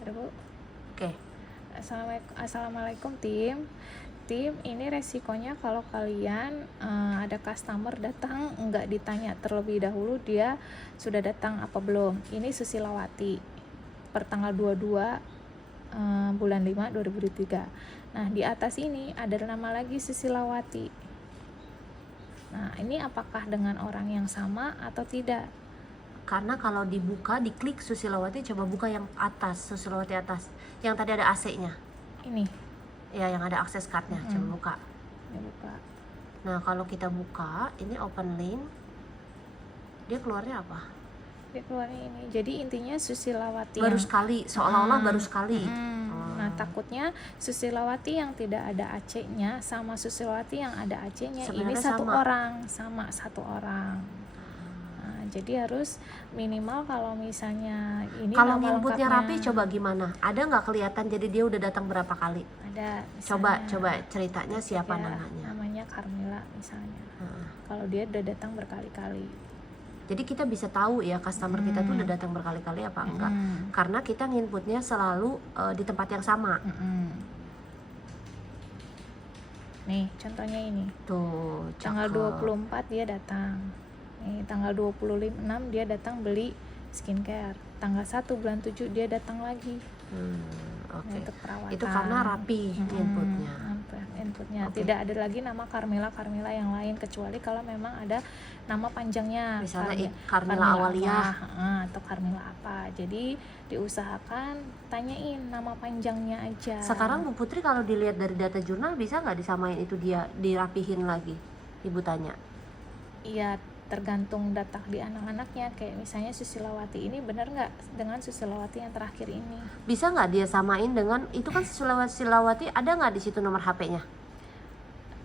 Ada Bu. Oke. Assalamualaikum tim. Tim, ini resikonya kalau kalian ada customer datang nggak ditanya terlebih dahulu dia sudah datang apa belum. Ini Susilawati per tanggal 22 bulan 5 2023. Nah, di atas ini ada nama lagi Susilawati. Nah, ini apakah dengan orang yang sama atau tidak? Karena kalau dibuka, diklik Susilawati, coba buka yang atas, Susilawati atas. Yang tadi ada AC-nya. Ini. Ya, yang ada akses card-nya. Coba buka. Ya, buka. Nah, kalau kita buka, ini open link. Dia keluarnya apa? Dia keluarnya ini. Jadi intinya Susilawati Baru yang sekali, seolah-olah baru sekali. Nah, takutnya Susilawati yang tidak ada AC-nya sama Susilawati yang ada AC-nya ini Sebenarnya satu sama. orang, sama satu orang. Nah, jadi harus minimal kalau misalnya ini Kalau nama inputnya lengkapnya rapi, coba gimana? Ada nggak kelihatan jadi dia udah datang berapa kali? ada. Coba Misalnya, ceritanya siapa ya, namanya? namanya Carmila misalnya. Kalau dia udah datang berkali-kali. Jadi kita bisa tahu ya customer kita tuh udah datang berkali-kali apa enggak, karena kita nginputnya selalu di tempat yang sama. Nih, contohnya ini. Tuh, Tanggal cakep. 24 dia datang. Nih, tanggal 26 dia datang beli skincare. Tanggal 1 bulan 7 dia datang lagi. Oke. Untuk perawatan. Itu karena rapi inputnya. Inputnya Oke. tidak ada lagi nama Carmila yang lain, kecuali kalau memang ada nama panjangnya, Misalnya Carmila Awaliyah atau Carmila apa. Jadi diusahakan tanyain nama panjangnya aja. Sekarang Bu Putri kalau dilihat dari data jurnal, bisa nggak disamain itu dia dirapihin lagi? Ibu tanya. Iya, tergantung data di anak-anaknya. Kayak misalnya Susilawati ini benar nggak dengan Susilawati yang terakhir ini? Bisa nggak dia samain dengan itu kan Susilawati, ada nggak di situ nomor HP-nya?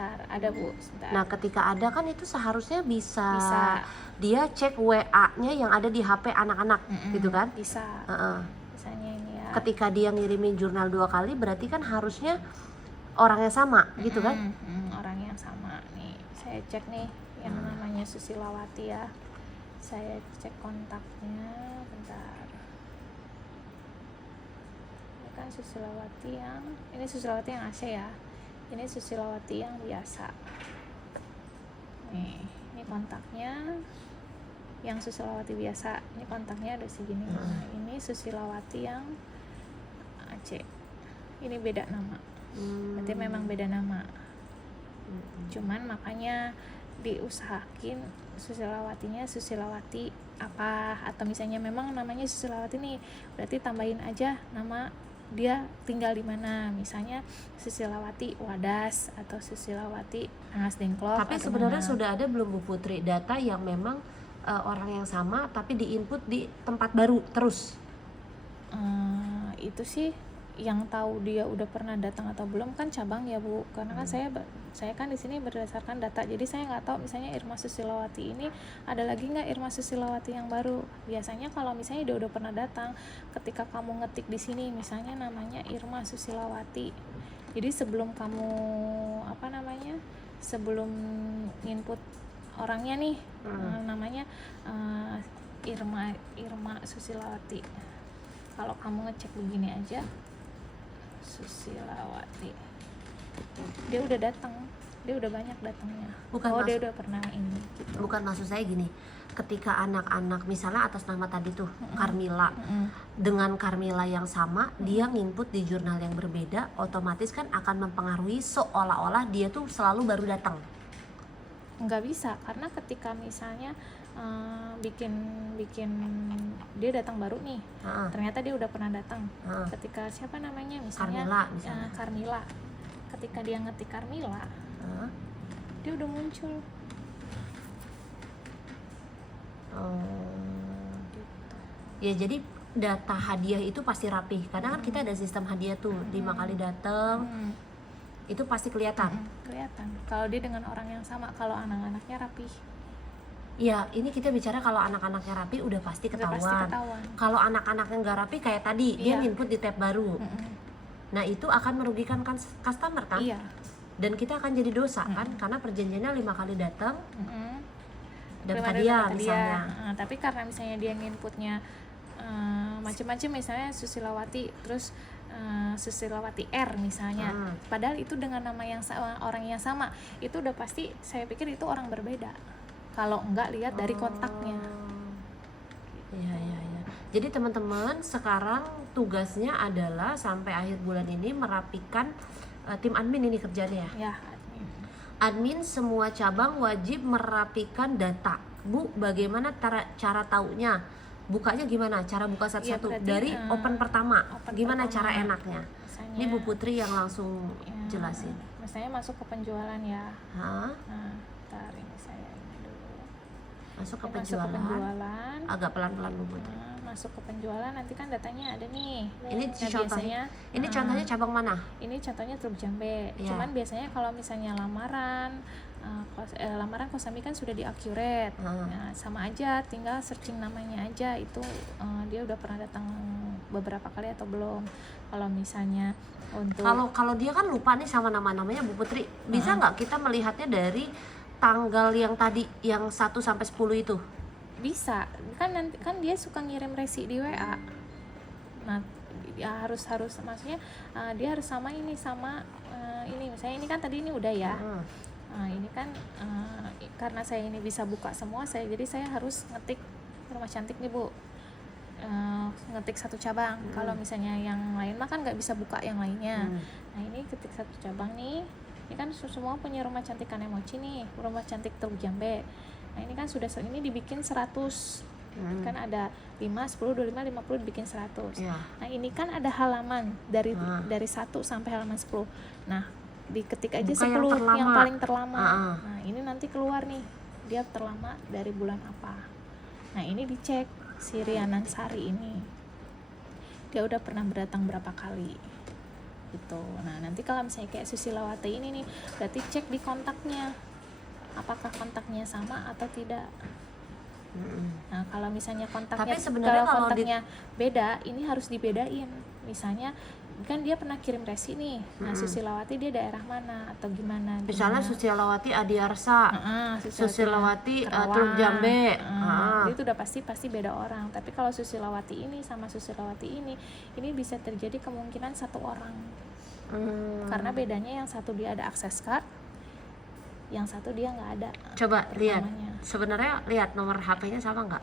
Bentar, ada Bu. Sebentar. Nah, ketika ada kan itu seharusnya bisa dia cek WA-nya yang ada di HP anak-anak, gitu kan? Bisa. Misalnya ini ya. Ketika dia ngirimin jurnal 2 kali, berarti kan harusnya orang yang sama, gitu kan? Orang yang sama nih. Saya cek nih yang namanya Susilawati ya. Saya cek kontaknya, bentar. Ini kan Susilawati yang AC ya. Ini Susilawati yang biasa. Nih, ini kontaknya yang Susilawati biasa. Ini kontaknya ada segini. Nah, ini Susilawati yang AC. Ini beda nama. Berarti memang beda nama. Cuman makanya diusahakin Susilawatinya Susilawati apa, atau misalnya memang namanya Susilawati nih, berarti tambahin aja nama dia tinggal di mana, misalnya Susilawati Wadas atau Susilawati Angas Dengklok. Tapi sebenarnya sudah ada belum Bu Putri data yang memang orang yang sama tapi diinput di tempat baru terus? Itu sih yang tahu dia udah pernah datang atau belum kan cabang ya Bu, karena kan saya kan di sini berdasarkan data, jadi saya nggak tahu misalnya Irma Susilawati ini ada lagi nggak Irma Susilawati yang baru. Biasanya kalau misalnya dia udah pernah datang, ketika kamu ngetik di sini misalnya namanya Irma Susilawati, jadi sebelum kamu sebelum input orangnya nih namanya Irma Susilawati, kalau kamu ngecek begini aja Susilawati, dia udah datang, dia udah banyak datangnya. Dia udah pernah ini gitu. Bukan, maksud saya gini, ketika anak-anak misalnya atas nama tadi tuh Carmila dengan Carmila yang sama, dia nginput di jurnal yang berbeda, otomatis kan akan mempengaruhi seolah-olah dia tuh selalu baru datang. Nggak bisa, karena ketika misalnya bikin dia datang baru nih, ternyata dia udah pernah datang. Ketika siapa namanya misalnya Carmila, ketika dia ngetik Carmila, dia udah muncul. Ya, jadi data hadiah itu pasti rapi, karena kan kita ada sistem hadiah tuh 5 kali datang, itu pasti kelihatan. Kelihatan kalau dia dengan orang yang sama. Kalau anak-anaknya rapi. Ya, ini kita bicara kalau anak-anaknya rapi udah pasti ketahuan. Kalau anak-anaknya nggak rapi kayak tadi, dia nginput di tab baru. Nah, itu akan merugikan customer kan? Iya. Dan kita akan jadi dosa kan, karena perjanjiannya 5 kali datang dan hadiah misalnya. Tapi karena misalnya dia nginputnya macam-macam, misalnya Susilawati, terus Susilawati R misalnya, padahal itu dengan nama yang sama, orang yang sama, itu udah pasti saya pikir itu orang berbeda kalau enggak lihat dari kontaknya. Iya. Jadi teman-teman sekarang tugasnya adalah sampai akhir bulan ini merapikan tim admin ini kerjanya ya. Ya, Admin semua cabang wajib merapikan data. Bu, bagaimana cara taunya? Bukanya gimana? Cara buka satu-satu berarti, dari open pertama. Gimana pertama. cara enaknya? Misalnya, Ini Bu Putri yang langsung jelasin. Misalnya masuk ke penjualan ya. Hah? Nah, ntar ini saya ini dulu. Masuk ke Masuk ke penjualan. penjualan. Agak pelan-pelan Bu Putri. Masuk ke penjualan, nanti kan datanya ada nih. Ini contohnya. Ini contohnya cabang mana? Ini contohnya Truk Jambe. Ya. Cuman biasanya kalau misalnya lamaran, lamaran Kosambi kan sudah di accurate. Nah, sama aja, tinggal searching namanya aja itu dia udah pernah datang beberapa kali atau belum. Kalau misalnya untuk Kalau dia kan lupa nih sama nama-namanya Bu Putri. Bisa nggak kita melihatnya dari tanggal yang tadi yang 1 sampai 10 itu? bisa kan, nanti kan dia suka ngirim resi di WA. Nah, ya harus maksudnya dia harus sama ini sama ini, misalnya ini kan tadi ini udah ya. Nah, ini kan karena saya ini bisa buka semua, jadi saya harus ngetik Rumah Cantik nih Bu, ngetik satu cabang. Kalau misalnya yang lain mah kan nggak bisa buka yang lainnya. Nah, ini ketik satu cabang nih, ini kan semua punya Rumah Cantik Kanemochi nih, Rumah Cantik Truk Jambe. Nah, ini kan sudah ini dibikin 100. Kan ada 5, 10, 25, 50 dibikin 100. Nah, ini kan ada halaman dari 1 sampai halaman 10. Nah, diketik aja Buka 10 yang paling terlama. Ah. Nah, ini nanti keluar nih dia terlama dari bulan apa. Nah, ini dicek si Rianan Sari ini dia udah pernah berdatang berapa kali gitu. Nah, nanti kalau misalnya kayak Susilawati ini nih, berarti cek di kontaknya apakah kontaknya sama atau tidak. Nah, kalau misalnya kontaknya, Tapi sebenarnya kalau kontaknya beda, ini harus dibedain. Misalnya kan dia pernah kirim resi nih. Nah, Susilawati dia daerah mana atau gimana? Misalnya Susilawati Adiarsa, Susilawati Truk Jambe. Itu udah pasti beda orang. Tapi kalau Susilawati ini sama Susilawati ini bisa terjadi kemungkinan satu orang. Karena bedanya yang satu dia ada akses card, yang satu dia nggak ada. Coba lihat, sebenarnya lihat nomor HP-nya sama nggak?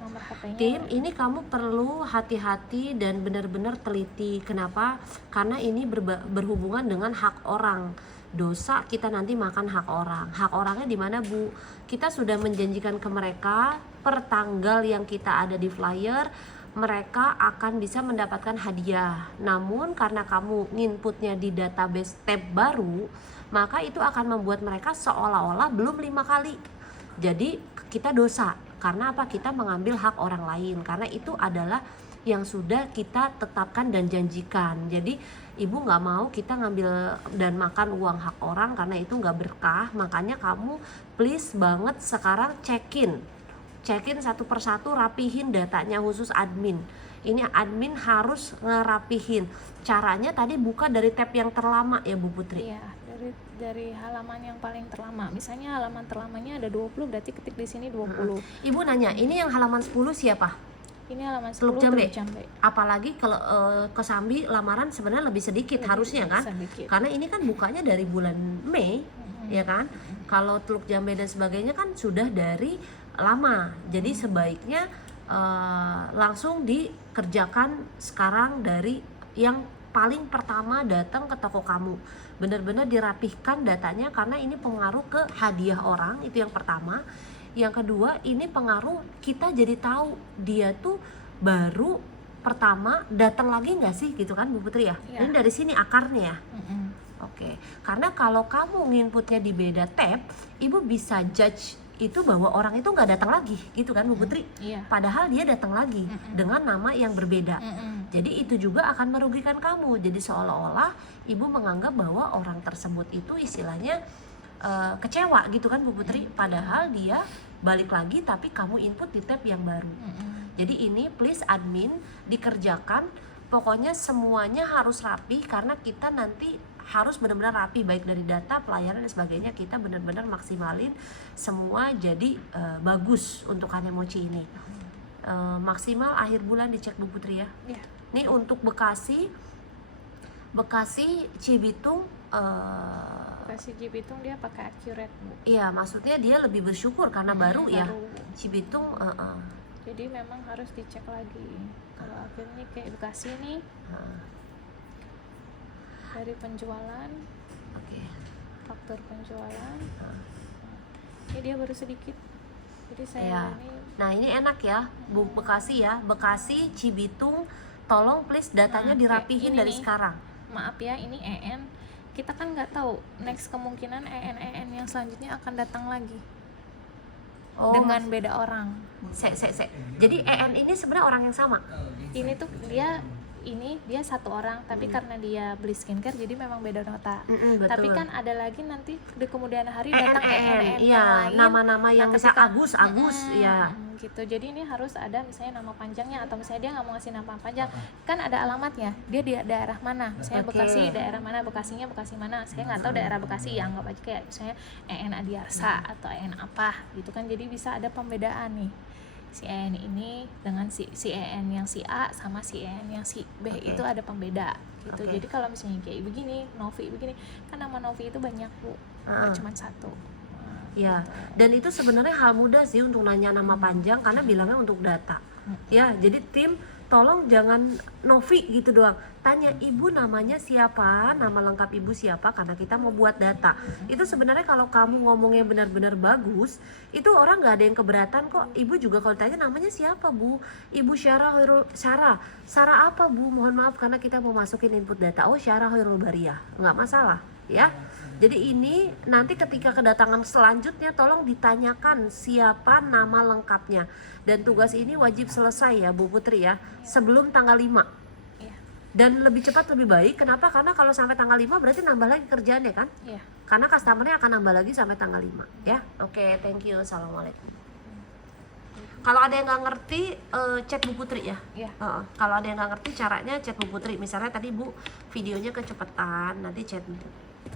Nomor HP-nya. Tim, ini kamu perlu hati-hati dan benar-benar teliti. Kenapa? Karena ini berhubungan dengan hak orang. Dosa kita nanti makan hak orang. Hak orangnya di mana, Bu? Kita sudah menjanjikan ke mereka per tanggal yang kita ada di flyer, mereka akan bisa mendapatkan hadiah. Namun karena kamu nginputnya di database tab baru, maka itu akan membuat mereka seolah-olah belum 5 kali. Jadi kita dosa. Karena apa? Kita mengambil hak orang lain. Karena itu adalah yang sudah kita tetapkan dan janjikan. Jadi ibu gak mau kita ngambil dan makan uang hak orang, karena itu gak berkah. Makanya kamu please banget sekarang cekin satu persatu, rapihin datanya khusus admin. Ini admin harus ngerapihin. Caranya tadi buka dari tab yang terlama ya Bu Putri. Iya, dari halaman yang paling terlama. Misalnya halaman terlamanya ada 20, berarti ketik di sini 20. Ibu nanya, ini yang halaman 10 siapa? Ini halaman 10 Truk Jambe. Apalagi kalau Kosambi lamaran sebenarnya lebih sedikit harusnya kan? Sedikit. Karena ini kan bukanya dari bulan Mei, ya kan? Kalau Truk Jambe dan sebagainya kan sudah dari lama. Jadi sebaiknya langsung dikerjakan sekarang dari yang paling pertama datang ke toko kamu. Benar-benar dirapihkan datanya, karena ini pengaruh ke hadiah orang, itu yang pertama. Yang kedua, ini pengaruh kita jadi tahu dia tuh baru pertama datang lagi nggak sih gitu kan Bu Putri ya? Ya. Ini dari sini akarnya ya. Oke. Karena kalau kamu nginputnya di beda tab, ibu bisa judge itu bahwa orang itu nggak datang lagi gitu kan Bu Putri. Iya. Padahal dia datang lagi dengan nama yang berbeda. Jadi itu juga akan merugikan kamu. Jadi seolah-olah ibu menganggap bahwa orang tersebut itu istilahnya kecewa gitu kan Bu Putri. Padahal dia balik lagi tapi kamu input di tab yang baru. Jadi ini please admin dikerjakan. Pokoknya semuanya harus rapi, karena kita nanti harus benar-benar rapi, baik dari data, pelayanan dan sebagainya. Kita benar-benar maksimalin semua jadi bagus untuk Kanemochi ini. maksimal akhir bulan dicek Bu Putri ya. Iya. Ini untuk Bekasi Cibitung, Bekasi Cibitung dia pakai Accurate, Bu. iya maksudnya dia lebih bersyukur karena baru ya. Cibitung Jadi memang harus dicek lagi. Kalau akhirnya kayak Bekasi nih dari penjualan, oke. faktur penjualan, ini dia baru sedikit. Jadi saya Iya. ini Nah ini enak ya Bu Bekasi ya, Bekasi Cibitung, tolong please datanya Nah, dirapihin kayak ini dari nih. sekarang. Maaf ya, ini EN kita kan nggak tahu next kemungkinan EN yang selanjutnya akan datang lagi Oh, dengan beda orang. se. Jadi EN ini sebenarnya orang yang sama. Ini tuh dia satu orang, tapi karena dia beli skincare jadi memang beda nota. Betul. Tapi kan ada lagi nanti di kemudian hari EN, datang EN yang iya, lain. nama-nama yang Nah, misal ketika- Agus, ya. gitu. Jadi ini harus ada misalnya nama panjangnya, atau misalnya dia nggak mau ngasih nama panjang, kan ada alamatnya. Dia di daerah mana? Misalnya Oke. Bekasi, daerah mana? Bekasinya Bekasi mana? Saya nggak tahu daerah Bekasi, ya anggap aja kayak misalnya EN Adiarsa atau EN apa gitu kan. Jadi bisa ada pembedaan nih. Si EN ini dengan si EN yang si A sama si EN yang si B Oke. itu ada pembeda gitu. Oke. Jadi kalau misalnya kayak begini, Novi begini, kan nama Novi itu banyak, Bu. Nggak cuma satu. Nah, Ya, gitu. dan itu sebenarnya hal mudah sih untuk nanya nama panjang karena bilangnya untuk data. Ya, jadi tim tolong jangan Novi gitu doang. Tanya ibu namanya siapa, nama lengkap ibu siapa, karena kita mau buat data. Itu sebenarnya kalau kamu ngomongnya benar-benar bagus, itu orang nggak ada yang keberatan kok. Ibu juga kalau tanya namanya siapa Bu, Ibu Syara Hoirul Sarah apa Bu? Mohon maaf karena kita mau masukin input data. Oh Syara Hoirul Bariyah, nggak masalah ya. Jadi ini nanti ketika kedatangan selanjutnya tolong ditanyakan siapa nama lengkapnya. Dan tugas ini wajib selesai ya Bu Putri ya, sebelum tanggal 5. Iya. Dan lebih cepat lebih baik. Kenapa? Karena kalau sampai tanggal 5 berarti nambah lagi kerjaannya kan? Iya. Karena customernya akan nambah lagi sampai tanggal 5 ya. Oke, thank you. Assalamualaikum. Kalau ada yang nggak ngerti, chat Bu Putri ya. Iya. Kalau ada yang nggak ngerti caranya chat Bu Putri. Misalnya tadi Bu videonya kecepatan, nanti chat